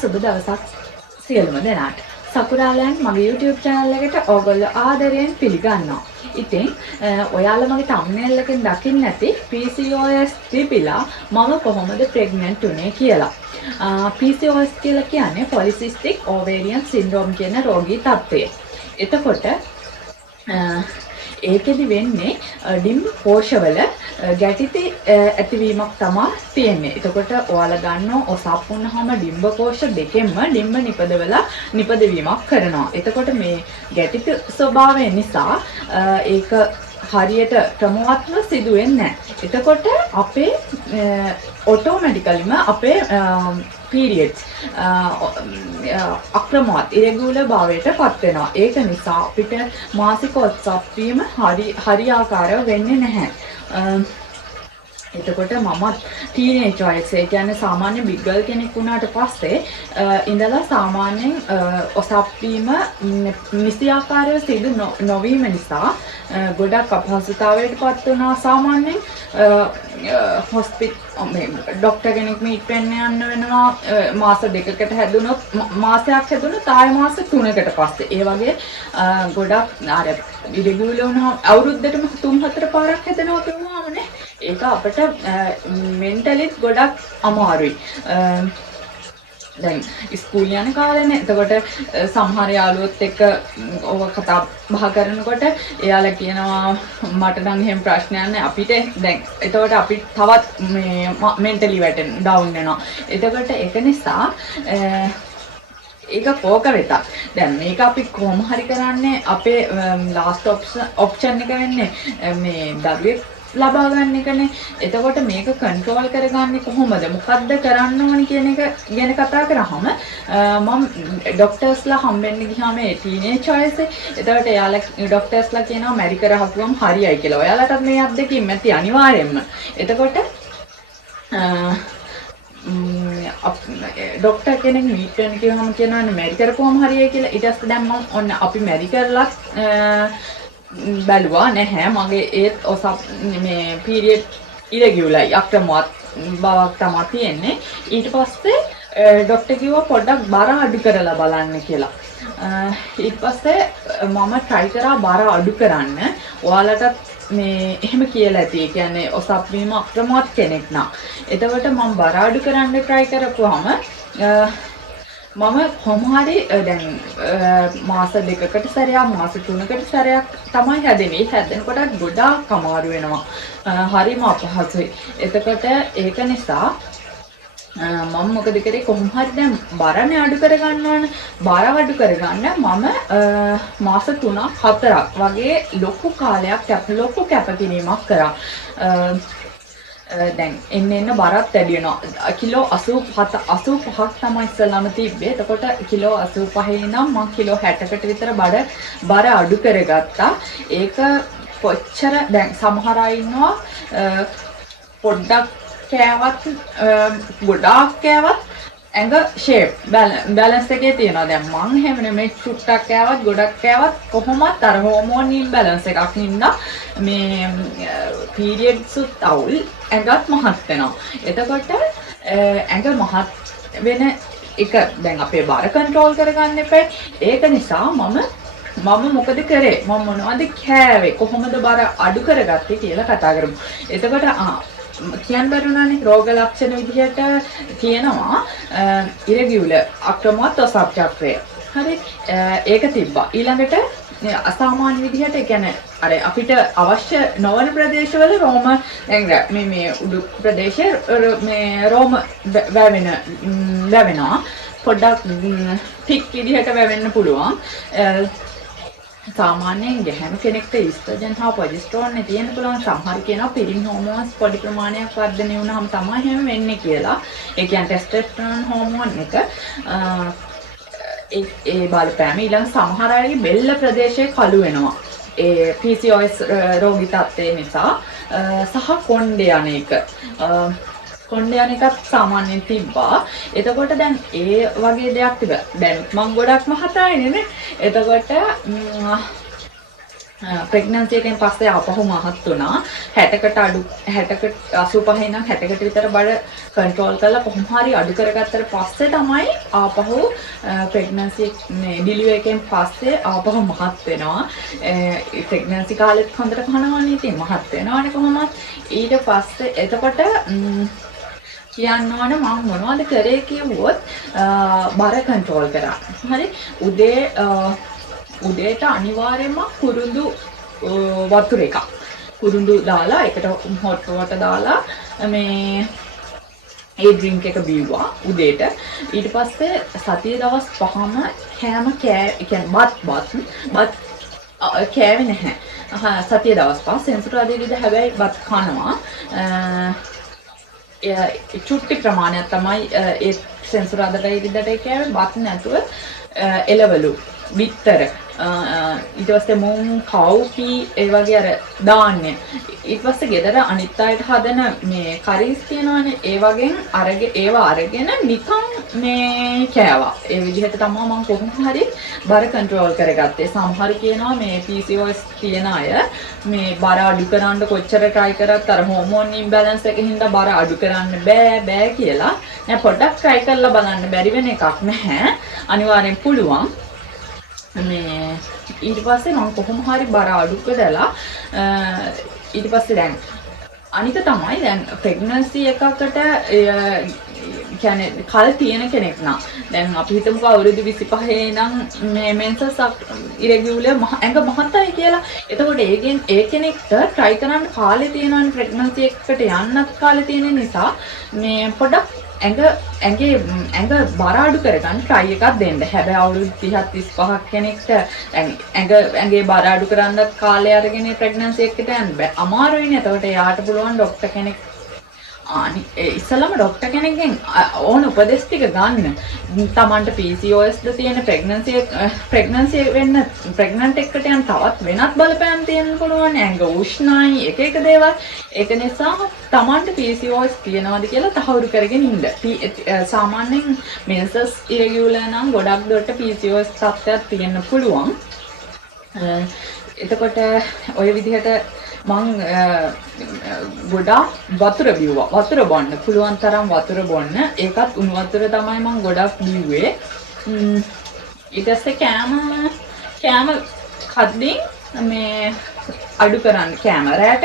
සුබ දවසක් සියලුම දෙනාට. සකුරාලයන් මගේ YouTube channel එකට ඕගොල්ලෝ ආදරයෙන් පිළිගන්නවා. ඉතින් ඔයාලා මගේ thumbnail එකෙන් දකින්න ඇති PCOS තිබිලා මම කොහොමද pregnant උනේ කියලා. PCOS කියලා කියන්නේ polycystic ovarian syndrome කියන රෝගී තත්ත්වය. එතකොට ඒකෙදි වෙන්නේ ඩිම්බ කෝෂවල ගැටිති ඇතිවීමක් තමයි තියෙන්නේ. එතකොට ඔයාලා දන්නවා ඔසප් වුණාම ඩිම්බ කෝෂ දෙකෙන්ම ඩිම්බ නිපදවීමක් කරනවා. එතකොට මේ ගැටිති ස්වභාවය නිසා ඒක හරියට ක්‍රමවත්ව සිදු වෙන්නේ නැහැ. එතකොට අපේ ඔටෝමැටිකලිම අපේ periods අක්‍රමවත් irregular භාවයට පත් වෙනවා. ඒක නිසා අපිට මාසික ඔත්සප් වීම හරියාකාරව වෙන්නේ නැහැ. එතකොට මම ටීනේජ් වයසේ කියන්නේ සාමාන්‍ය බිග් ගර්ල් කෙනෙක් වුණාට පස්සේ ඉඳලා සාමාන්‍යයෙන් ඔසප් වීම නිසියාකාරව සිදු නොවීම නිසා ගොඩක් අපහසුතාවයට පත් වුණා. සාමාන්‍යයෙන් ડોක්ටර් කෙනෙක් මීට් වෙන්න යන්න වෙනවා. මාස දෙකකට හැදුනොත් මාසයක් හැදුනොත් ආය මාස 3කට පස්සේ. ඒ වගේ ගොඩක් අර ඉරෙගුලර් වුණා අවුරුද්දටම 3-4 පාරක් හැදෙනවා කියුවාමනේ. ඒක අපිට මෙන්ටලිත් ගොඩක් අමාරුයි. දැන් ඉස්කෝලේ යන කාලේනේ. එතකොට සමහර යාළුවොත් එක්ක ඔව කතා බහ කරනකොට එයාලා කියනවා මට නම් එහෙම ප්‍රශ්නයක් නැහැ. අපිට දැන් එතකොට අපි තවත් මේ මෙන්ටලි වැටෙන ඩවුන් වෙනවා. එතකොට ඒක නිසා ඒක කෝක වෙතක්. දැන් මේක අපි කොහොම හරි කරන්නේ අපේ ලාස්ට් ඔප්ෂන් එක වෙන්නේ මේ දරුවෙක් ලබා ගන්න එකනේ. එතකොට මේක කන්ට්‍රෝල් කරගන්නේ කොහොමද? මොකද්ද කරන්න ඕනි කියන එක ගැන කතා කරාම මම ડોක්ටර්ස්ලා හම්බෙන්න ගියාම ඒ ටීනේජ් වයසේ. එතකොට එයාලා ડોක්ටර්ස්ලා කියනවා මැරි කරහපුවම හරියයි කියලා. ඔයාලටත් මේ අත්දැකීම් ඇති අනිවාර්යෙන්ම. එතකොට ડોක්ටර් කෙනෙක් මීට් වෙන්න කියවම කියනවානේ මැරි කරපුවම හරියයි කියලා. ඊට පස්සේ දැන් මම ඔන්න අපි මැරි කරලා බැලුවා නැහැ. මගේ ඒත් ඔසප් මේ පීරියඩ් ඉරෙගියුලරයි අක්‍රමවත් බවක් තමයි තියෙන්නේ. ඊට පස්සේ ડોක්ටර් කිව්වා පොඩ්ඩක් බර අඩු කරලා බලන්න කියලා. ඊට පස්සේ මම try කරා බර අඩු කරන්න. ඔයාලටත් මේ එහෙම කියලා ඇති. ඒ කියන්නේ ඔසප් වීම අක්‍රමවත් කෙනෙක් නා. එතකොට මම බර අඩු කරන්න try කරපුවාම මම කොහොම හරි දැන් මාස 2කට සැරයක් මාස 3කට සැරයක් තමයි හැදෙන්නේ. හැදෙනකොට ගොඩාක් අමාරු වෙනවා. හරිම අපහසුයි. එතකොට ඒක නිසා මම මොකද කරේ කොහොම හරි දැන් බරනේ අඩු කරගන්න ඕන. බර අඩු කරගන්න මම මාස 3-4ක් වගේ ලොකු කාලයක් ලොකු කැපකිරීමක් කරා. දැන් එන්න බරත් වැඩි වෙනවා. කිලෝ 85ක් තමයි ඉස්සෙල්ලාම තිබ්බේ. එතකොට කිලෝ 85 ඉඳන් මම කිලෝ 60කට විතර බර අඩු කරගත්තා. ඒක කොච්චර දැන් සමහර අය ඉන්නවා පොඩ්ඩක් කෑවත් ගොඩාක් කෑවත් ඇඟ ෂේප් බැලන්ස් එකේ තියෙනවා. දැන් මං එහෙම නෙමෙයි චුට්ටක් කෑවත් ගොඩක් කෑවත් කොහොමත් අර හෝමෝන් ඉම්බැලන්ස් එකක් නින්දා මේ පීරියඩ්ස් උත් අවුල් ඇඟත් මහත් වෙනවා. එතකොට ඇඟ මහත් වෙන එක දැන් අපේ බර කන්ට්‍රෝල් කරගන්න එපා. ඒක නිසා මම මොකද කරේ? මම මොනවද කෑවේ? කොහොමද බර අඩු කරගත්තේ කියලා කතා කරමු. එතකොට කියන්න බැරුණානේ රෝග ලක්ෂණ විදිහට කියනවා ඉරෙගියුලර් අක්‍රමවත් ඔසප් චක්‍රය. හරි ඒක තිබ්බා. ඊළඟට අසාමාන්‍ය විදිහට ඒ කියන්නේ අර අපිට අවශ්‍ය නොවන ප්‍රදේශවල රෝම දැන් මේ උඩු ප්‍රදේශයේ මේ රෝම වැවෙනවා. පොඩ්ඩක් ටික් විදිහට වැවෙන්න පුළුවන්. සාමාන්‍යයෙන් ගැහැණු කෙනෙක්ට ඊස්ට්‍රෝජන් හා ප්‍රොජෙස්ටරෝන් නේ තියෙන්න පුළුවන්. සමහර කියනවා පිරිමි හෝමෝන්ස් පොඩි ප්‍රමාණයක් වර්ධනය වුණාම තමයි එහෙම වෙන්නේ කියලා. ඒ කියන්නේ ටෙස්ටෝස්ටෙරෝන් හෝමෝන් එක ඒ බලපෑම ඊළඟ සමහර අයගේ බෙල්ල ප්‍රදේශයේ කළු වෙනවා. ඒ PCOS රෝගී තත්ත්වය නිසා සහ කොණ්ඩේ අනේක කොණ්ඩේ අනේකත් සාමාන්‍යයෙන් තිබ්බා. එතකොට දැන් ඒ වගේ දෙයක් තිබ්බා. දැන් මම ගොඩක් මහතයිනේ නේ. එතකොට ප්‍රෙග්නන්සි එකෙන් පස්සේ ආපහු මහත් වුණා 60කට අඩු 60කට 85 ඉඳන් 60කට විතර බඩ කන්ට්‍රෝල් කරලා කොහොම හරි අඩු කරගත්තට පස්සේ තමයි ආපහු ප්‍රෙග්නන්සි ඩිලිවරි එකෙන් පස්සේ ආපහු මහත් වෙනවා ප්‍රෙග්නන්සි කාලෙත් හොඳට කනවනේ ඉතින් මහත් වෙනවනේ කොහොමත් ඊට පස්සේ එතකොට කියන්න ඕන මම මොනවද කරේ කිව්වොත් බර කන්ට්‍රෝල් කරා හරි උදේට අනිවාර්යයෙන්ම කුරුඳු වතුර එකක් කුරුඳු දාලා ඒකට හොට් වෝටර් දාලා මේ ඒ ඩ්‍රින්ක් එක බීවා උදේට ඊට පස්සේ සතිය දවස් 5ම හැම බත් කෑවේ නැහැ සතිය දවස් 5 සෙන්සුරාදේවිද හැබැයි බත් කනවා චුට්ටි ප්‍රමාණයක් තමයි ඒ සෙන්සුරාදට ඉරිදට කෑවේ බත් නැතුව එළවලු බිත්තර ඊට පස්සේ මුං කවුපි ඒ වගේ අර දාන්න ඊට පස්සේ ගෙදර අනිත් අයට හදන මේ කරීස් තියෙනවානේ ඒ වගේ ඒවා අරගෙන නිකන් මේ කෑවා ඒ විදිහට තමයි මම කොහොම හරි බර කන්ට්‍රෝල් කරගත්තේ සමහර කියනවා මේ PCOS තියෙන අය මේ බර අඩු කරන්න කොච්චර try කරත් අර හෝමෝන් ඉම්බැලන්ස් එකකින් හින්දා බර අඩු කරන්න බෑ කියලා නෑ පොඩ්ඩක් try කරලා බලන්න බැරි වෙන එකක් නැහැ අනිවාර්යෙන් පුළුවන් මේ ඊට පස්සේ මම කොහොම හරි බර අඩු කරලා ඊට පස්සේ දැන් අනික තමයි දැන් ප්‍රෙග්නන්සි එකකට කියන්නේ කල තියෙන කෙනෙක් නම් දැන් අපි හිතමුකෝ අවුරුදු 25 නම් මේ මෙන්සස් ඉරෙගියුලර් ඇඟ මහතයි කියලා. එතකොට ඒ කෙනෙක්ට try කරන්න කාලේ තියෙනවනේ ප්‍රෙග්නන්සි එකකට යන්නත් කාලේ තියෙන නිසා මේ පොඩක් ඇඟ බර අඩු කරගන්න try එකක් දෙන්න. හැබැයි අවුරුදු 30 35ක් කෙනෙක්ට ඇඟේ බර අඩු කරන්නත් කාලය අරගෙන ප්‍රෙග්නන්සි එකකට යන්න බෑ. අමාරුයිනේ. එතකොට එයාට පුළුවන් ડોක්ටර් කෙනෙක් ඉස්සලම ડોක්ටර් කෙනෙක්ගෙන් ඕන උපදෙස් ටික ගන්න. තමන්ට PCOS ද තියෙන ප්‍රෙග්නන්සි වෙන්න ප්‍රෙග්නන්ට් එකට යන තවත් වෙනත් බලපෑම් තියෙන්න පුළුවන්. ඇඟ උෂ්ණයි එක දේවල්. ඒක නිසා තමන්ට PCOS තියනවාද කියලා තහවුරු කරගෙන ඉන්න. සාමාන්‍යයෙන් මෙන්සස් ඉරෙගියුලර් නම් ගොඩක් දුරට PCOS තත්ත්වයක් තියෙන්න පුළුවන්. එතකොට ඔය විදිහට මං ගොඩාක් වතුර බිව්වා. වතුර බොන්න පුළුවන් තරම් වතුර බොන්න. ඒකත් උණු වතුර තමයි මං ගොඩක් බිව්වේ. ඊට පස්සේ කෑම කද්දී මේ අඩු කරන්න කෑම. රැට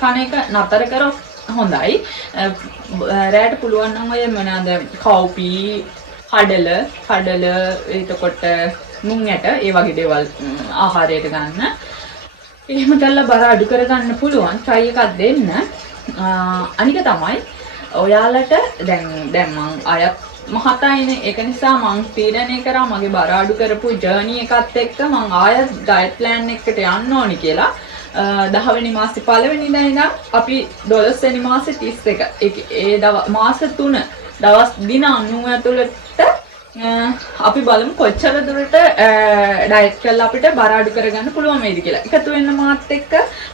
කන එක නතර කරොත් හොඳයි. රැට පුළුවන් නම් ඔය මොනවාද කව්පි, කඩල එතකොට මුං ඇට ඒ වගේ දේවල් ආහාරයට ගන්න. එහෙම කරලා බර අඩු කරගන්න පුළුවන් try එකක් දෙන්න. අනික තමයි ඔයාලට දැන් මං අයත් මහතයිනේ ඒක නිසා මං තීරණය කරා මගේ බර අඩු කරපු ජර්නි එකත් එක්ක මං ආයෙත් ඩයට් ප්ලෑන් එකකට යන්න ඕනි කියලා 10 වෙනි මාසේ පළවෙනිදා ඉඳන් අපි 12 වෙනි මාසේ 31 ඒ මාස 3 දවස් දින 90 ඇතුළත අපි බලමු කොච්චර දුරට ඩයට් කරලා අපිට බර අඩු කරගන්න පුළුවන් වේද කියලා. එකතු වෙන්න මාත් එක්ක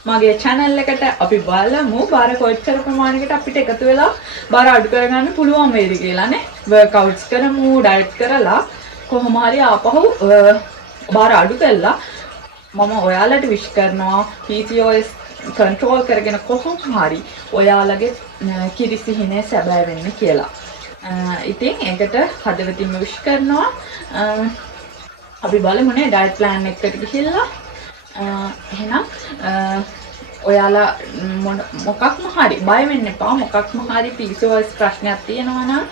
මගේ channel එකට අපි බලමු බර කොච්චර ප්‍රමාණයකට අපිට එකතු වෙලා බර අඩු කරගන්න පුළුවන් වේද කියලා නේ. workouts කරමු, ඩයට් කරලා කොහොම හරි ආපහු බර අඩු කරලා මම ඔයාලට විශ් කරනවා PCOS control කරගෙන කොහොම හරි ඔයාලගේ කිරිසිහිනේ සැබෑ වෙන්න කියලා. ඉතින් ඒකට හදවතින්ම විශ් කරනවා. අපි බලමුනේ ඩයට් ප්ලෑන් එකකට ගිහිල්ලා එහෙනම් ඔයාලා මොකක්ම හරි බය වෙන්න එපා. මොකක්ම හරි PCOS ප්‍රශ්නයක් තියෙනවා නම්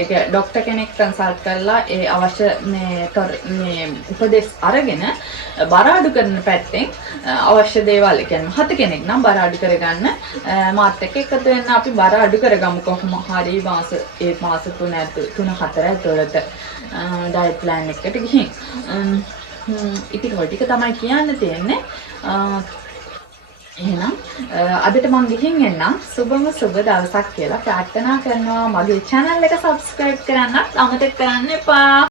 ඒක ડોක්ටර් කෙනෙක් කන්සල්ට් කරලා ඒ අවශ්‍ය මේ උපදෙස් අරගෙන බර අඩු කරන පැත්තෙන් අවශ්‍ය දේවල් කියන්නේ මහත කෙනෙක් නම් බර අඩු කරගන්න මාත් එක්ක එකතු වෙන්න අපි බර අඩු කරගමු කොහොම හරි මාස 3 4 ඇතුළත ඩයට් ප්ලෑන් එකකට ගිහින්. ඉතින් ඔය ටික තමයි කියන්න තියෙන්නේ. එහෙනම් අදට මම ගිහින් එන්නම්. සුබම සුබ දවසක් කියලා ප්‍රාර්ථනා කරනවා. මගේ channel එක subscribe කරන්නත් අමතක කරන්න එපා.